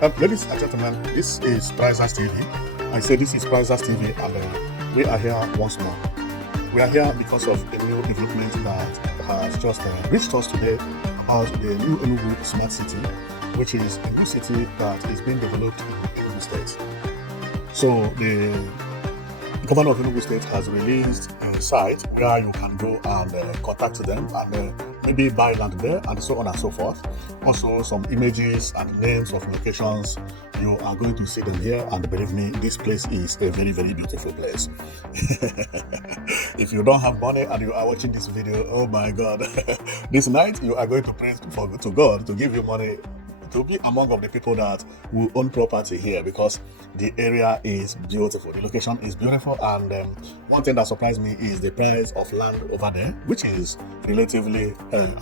Ladies and gentlemen, this is Prizers TV. I say this is Prizers TV, and we are here once more. We are here because of a new development that has just reached us today about the new Enugu Smart City, which is a new city that is being developed in Enugu State. So the governor of Enugu State has released a site where you can go and contact them and maybe buy land there and so on and so forth. Also, some images and names of locations. You are going to see them here, and believe me, this place is a very, very beautiful place. If you don't have money and you are watching this video, oh my God, this night you are going to pray to God to give you money to be among of the people that will own property here, because the area is beautiful, the location is beautiful, and one thing that surprised me is the price of land over there, which is relatively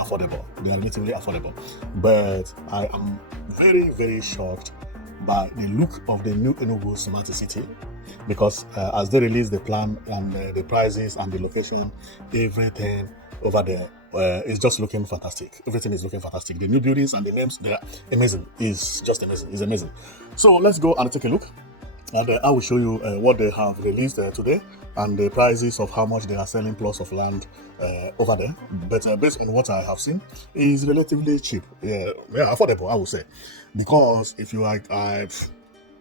affordable. They are relatively affordable, but I am very, very shocked by the look of the new Enugu Smart City, because as they release the plan and the prices and the location, everything over there is just looking fantastic. Everything is looking fantastic. The new buildings and the names, they are amazing. It's just amazing. It's amazing. So let's go and take a look, and I will show you what they have released today and the prices of how much they are selling plots of land over there. But based on what I have seen, is relatively cheap. Yeah, affordable, I would say, because if you like,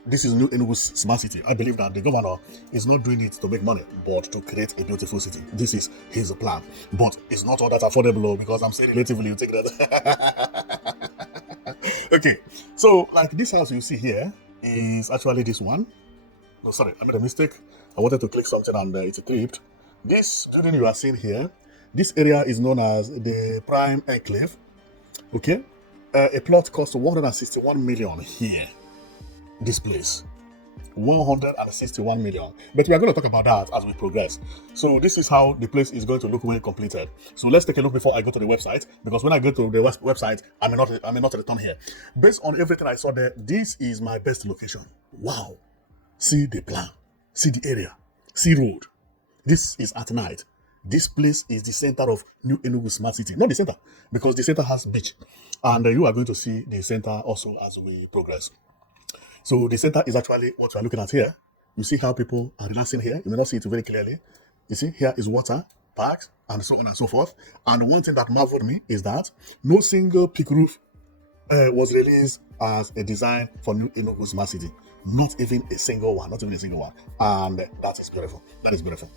this is new Enugu Smart City. I believe that the governor is not doing it to make money, but to create a beautiful city. This is his plan. But it's not all that affordable, because I'm saying relatively, you take that. Okay, so like this house you see here is actually this one. No, sorry, I made a mistake. I wanted to click something and it clicked. This building you are seeing here, this area is known as the Prime Enclave. Okay, a plot costs 161 million here. This place, 161 million. But we are going to talk about that as we progress. So this is how the place is going to look when completed. So let's take a look before I go to the website, because when I go to the website, I may not return here. Based on everything I saw there, this is my best location. Wow. See the plan, see the area, see road. This is at night. This place is the center of New Enugu Smart City. Not the center, because the center has beach, and you are going to see the center also as we progress. So the center is actually what we are looking at here. You see how people are relaxing here. You may not see it very clearly. You see, here is water, parks, and so on and so forth. And one thing that marveled me is that no single peak roof was released as a design for New Enugu Smart City. Not even a single one. Not even a single one. And that is beautiful. That is beautiful.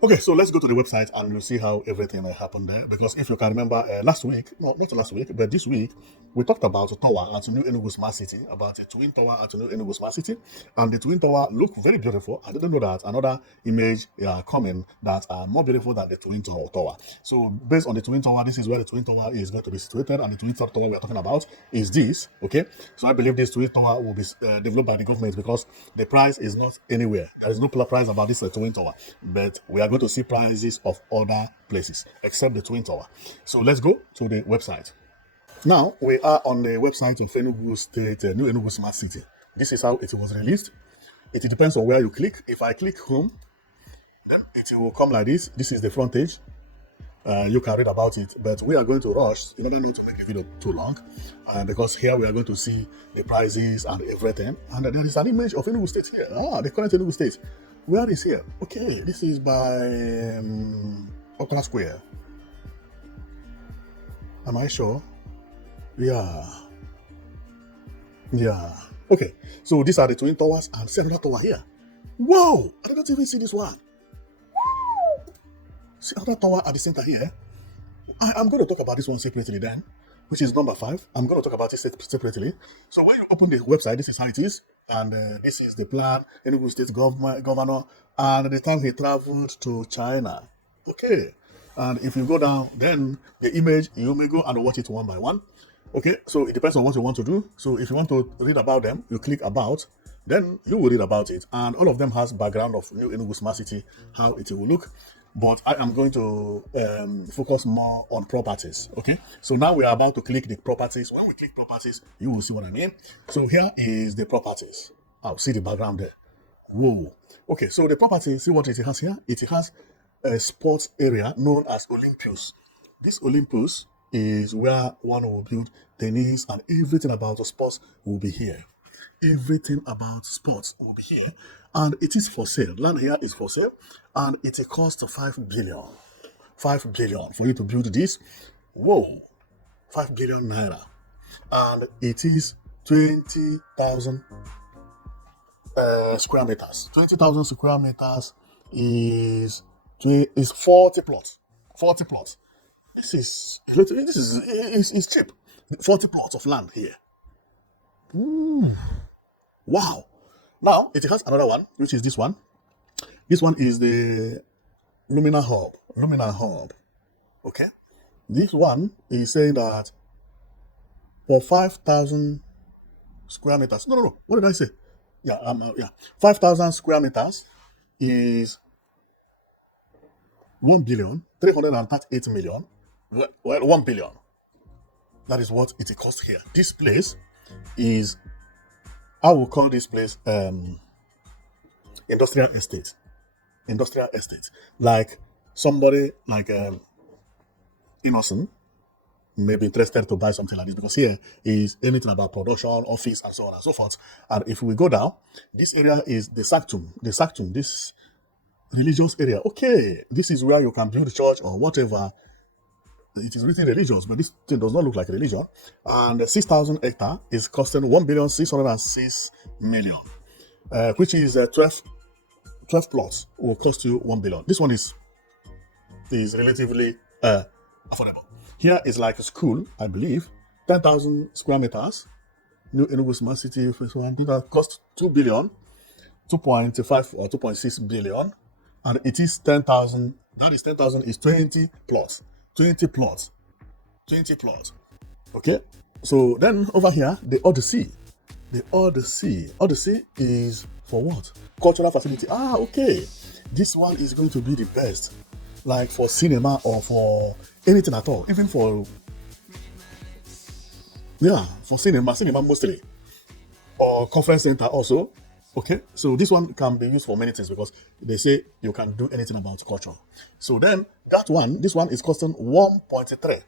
Okay, so let's go to the website and we'll see how everything happened there. Because if you can remember, last week, no, not last week, but this week, we talked about a tower at New Enugu Smart City, about a twin tower at New Enugu Smart City, and the twin tower looked very beautiful. I didn't know that another image coming that are more beautiful than the twin tower. So based on the twin tower, this is where the twin tower is going to be situated, and the twin tower we are talking about is this. Okay, so I believe this twin tower will be developed by the government, because the price is not anywhere. There is no price about this twin tower, but we are going to see prices of other places except the twin tower. So let's go to the website. Now we are on the website of Enugu State, New Enugu Smart City. This is how it was released. It depends on where you click. If I click home, then it will come like this. This is the front page. You can read about it, but we are going to rush in order not to make the video too long, because here we are going to see the prices and everything. And there is an image of Enugu State here. The current Enugu State. Where is here? Okay, this is by Okra Square. Am I sure? Yeah. Okay, so these are the twin towers, and see another tower here. Whoa! I didn't even see this one. See another tower at the center here. I'm going to talk about this one separately then, which is number 5. I'm going to talk about it separately. So when you open the website, this is how it is. And this is the plan, Enugu State governor, and the time he traveled to China. Okay. And if you go down, then the image, you may go and watch it one by one. Okay, so it depends on what you want to do. So if you want to read about them, you click about, then you will read about it. And all of them has background of New Enugu Smart City, how it will look. But I am going to focus more on properties. Okay, so now we are about to click the properties. When we click properties, you will see what I mean. So here is the properties. I'll see the background there. Whoa. Okay, so the property, see what it has here? It has a sports area known as Olympus. This Olympus is where one will build tennis, and everything about the sports will be here. Everything about sports will be here, and it is for sale. Land here is for sale, and it costs 5 billion. 5 billion for you to build this. Whoa, 5 billion naira, and it is 20,000 square meters. 20,000 square meters is 40 plots. 40 plots. This is cheap. 40 plots of land here. Wow. Now it has another one, which is this one. This one is the Lumina Hub. Lumina Hub. Okay. This one is saying that for 5,000 square meters. No. What did I say? Yeah. 5,000 square meters is 1,338,000,000. Well, 1 billion. That is what it costs here. This place is, I will call this place industrial estate. Industrial estate. Like somebody like Innocent may be interested to buy something like this, because here is anything about production, office, and so on and so forth. And if we go down, this area is the sanctum, this religious area. Okay, this is where you can build a church or whatever. It is written religious, but this thing does not look like religion. And 6,000 hectare is costing 1,606,000,000, which is 12 plots will cost you 1 billion. This one is relatively affordable. Here is like a school, I believe, 10,000 square meters. New Enugu Smart City, phase 1, that cost 2 billion, 2.5 or 2.6 billion, and it is 10,000. That is 10,000 is 20 plots. 20 plots. 20 plots. Okay? So then over here, the Odyssey. The Odyssey. Odyssey is for what? Cultural facility. Okay. This one is going to be the best. Like for cinema or for anything at all. Even for cinema mostly. Or conference center also. Okay, so this one can be used for many things, because they say you can do anything about culture. So then this one is costing 1.3,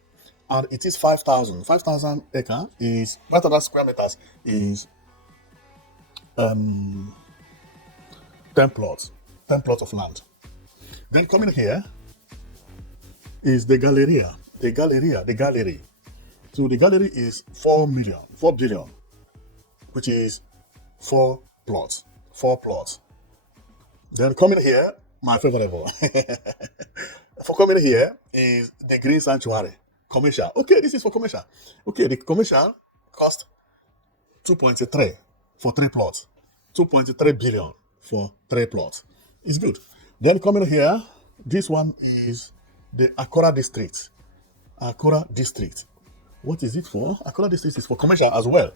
and it is 5,000. 5,000 acre is 5,000 square meters is 10 plots of land. Then coming here is the Galleria. The gallery. So the gallery is 4 billion, which is 4 plots. Then coming here, my favorite for coming here is the Green Sanctuary commercial. Okay, this is for commercial. Okay, the commercial cost 2.3 for 3 plots. 2.3 billion for 3 plots. It's good. Then coming here, this one is the Akora District. Akora District. What is it for? Akora District is for commercial as well.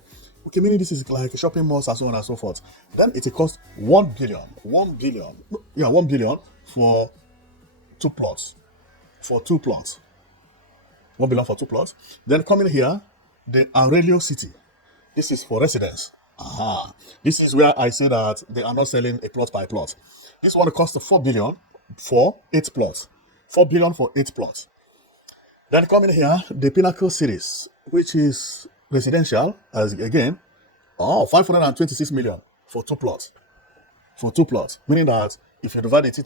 Okay, meaning this is like shopping malls and so on and so forth. Then it costs 1 billion. 1 billion. Yeah, 1 billion for 2 plots. For 2 plots. 1 billion for 2 plots. Then coming here, the Aurelio City. This is for residents. This is where I say that they are not selling a plot by plot. This one costs 4 billion for 8 plots. 4 billion for 8 plots. Then coming here, the Pinnacle series, which is residential, as again, 526 million for 2 plots. For 2 plots, meaning that if you divide it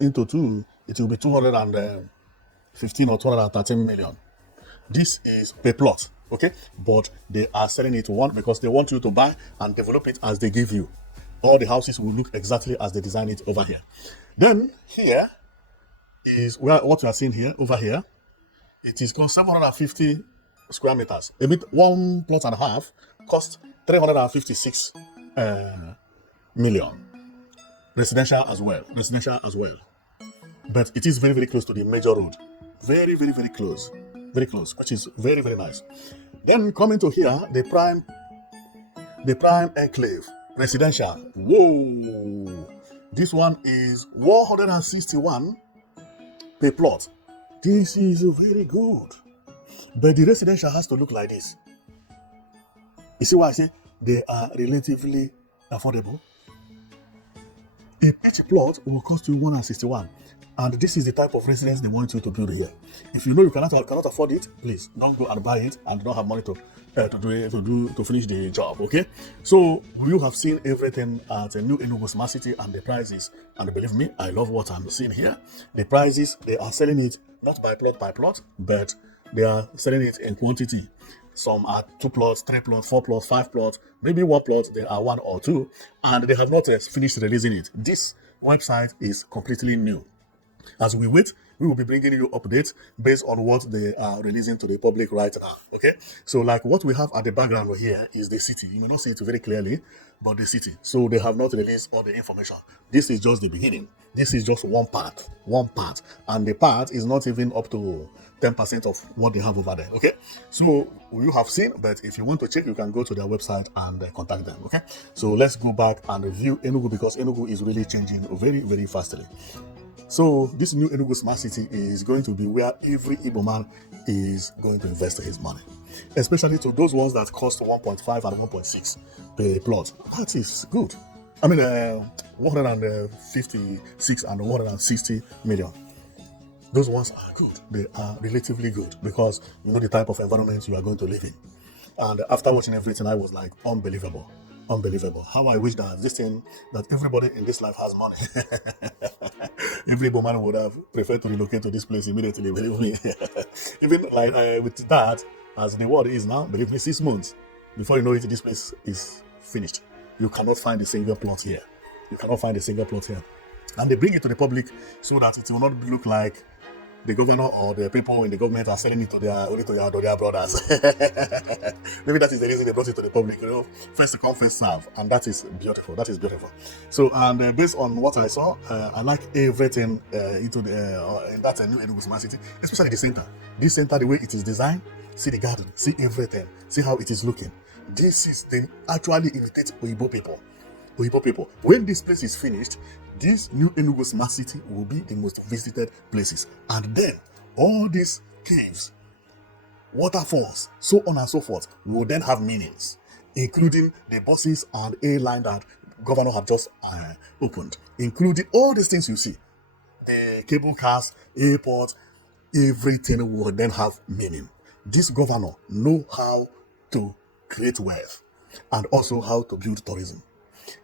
into 2, it will be 215 or 213 million. This is per plot, okay? But they are selling it to one because they want you to buy and develop it as they give you. All the houses will look exactly as they design it over here. Then here is what you are seeing here, over here. It is called 750 square meters. 1 plot and a half cost 356 million. Residential as well. But it is very, very close to the major road. Very, very, very close. Very close, which is very, very nice. Then coming to here, the prime enclave, residential. Whoa! This one is 161 per plot. This is very good. But the residential has to look like this. You see why I say they are relatively affordable? A pitch plot will cost you 161. And this is the type of residence they want you to build here. If you know you cannot afford it, please don't go and buy it and don't have money to to finish the job. Okay, so you have seen everything at a new Enugu Smart City and the prices, and believe me, I love what I'm seeing here. The prices, they are selling it not by plot, but they are selling it in quantity. Some are 2 plots, 3 plots, 4 plots, 5 plots, maybe 1 plot. There are 1 or 2, and they have not finished releasing it. This website is completely new. As we wait, we will be bringing you updates based on what they are releasing to the public right now. Okay, so like what we have at the background here is the city. You may not see it very clearly, but the city. So they have not released all the information. This is just the beginning. This is just one part, and the part is not even up to 10% of what they have over there. Okay, so you have seen, but if you want to check, you can go to their website and contact them. Okay, so let's go back and review Enugu, because Enugu is really changing very, very fastly. So this new Enugu Smart City is going to be where every Igbo man is going to invest his money, especially to those ones that cost 1.5 and 1.6 per plot. That is good. I mean, 156 and 160 million. Those ones are good. They are relatively good because you know the type of environment you are going to live in. And after watching everything, I was like, unbelievable. How I wish that everybody in this life has money. Every woman would have preferred to relocate to this place immediately, believe me. Even like with that, as the world is now, believe me, 6 months before you know it, this place is finished. You cannot find a single plot here. And they bring it to the public so that it will not look like the governor or the people in the government are selling it to their brothers. Maybe that is the reason they brought it to the public. You know, first come, first serve, and that is beautiful. So, and based on what I saw, I like everything into the in that new Enugu Smart City, especially the center. This center, the way it is designed, see the garden, see everything, see how it is looking. This system actually imitates Oyibo people. When this place is finished, this new Enugu Smart City will be the most visited places. And then all these caves, waterfalls, so on and so forth, will then have meanings, including the buses and airline that governor have just opened, including all these things you see, the cable cars, airport, everything will then have meaning. This governor know how to create wealth and also how to build tourism.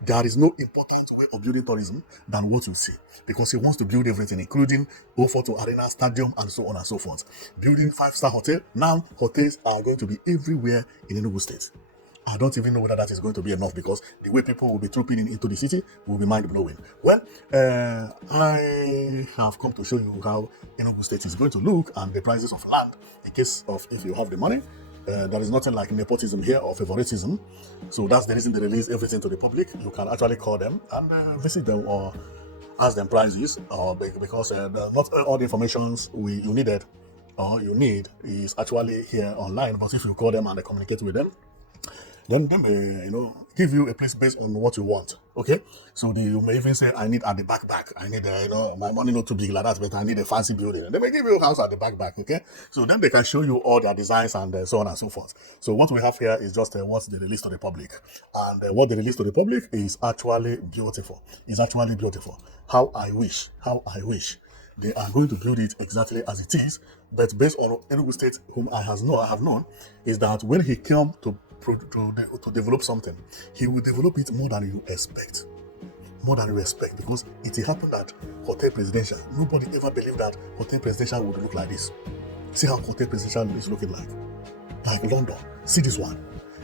There is no important way of building tourism than what you see, because he wants to build everything, including O42 Arena, Stadium, and so on and so forth. Building 5-star hotel. Now, hotels are going to be everywhere in Enugu State. I don't even know whether that is going to be enough, because the way people will be trooping into the city will be mind-blowing. Well, I have come to show you how Enugu State is going to look and the prices of land in case of if you have the money. There is nothing like nepotism here or favoritism. So that's the reason they release everything to the public. You can actually call them and visit them or ask them prices, because not all the information you needed or you need is actually here online. But if you call them and communicate with them, then they may, give you a place based on what you want. Okay, so you may even say, I need at the back. I need, my money not too big like that, but I need a fancy building. And they may give you a house at the back. Okay, so then they can show you all their designs and so on and so forth. So what we have here is just what they release to the public, and what they release to the public is actually beautiful. It's actually beautiful. How I wish they are going to build it exactly as it is. But based on Enugu State, whom I have known, is that when he came to develop something, he will develop it more than you expect. Because it happened at Hotel Presidential. Nobody ever believed that Hotel Presidential would look like this. See how Hotel Presidential is looking like London. See this one.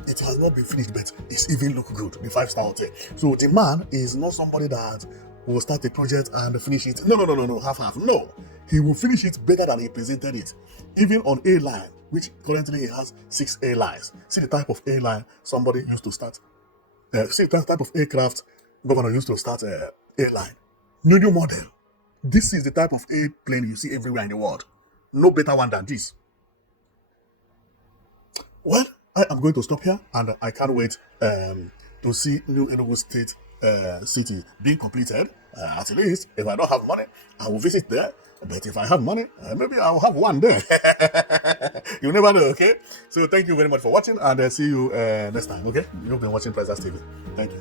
It has not been finished, but it's even look good. The 5-star hotel. So the man is not somebody that will start a project and finish it. No, half. No, he will finish it better than he presented it. Even on airline, which currently he has 6 airlines. See the type of airline somebody used to start. See the type of aircraft governor used to start airline. New model. This is the type of airplane you see everywhere in the world. No better one than this. Well, I am going to stop here, and I can't wait to see new Enugu State City being completed. At least, if I don't have money, I will visit there. But if I have money, maybe I will have one there. You never know, okay? So thank you very much for watching, and see you next time, okay? You've been watching Priceless TV. Thank you.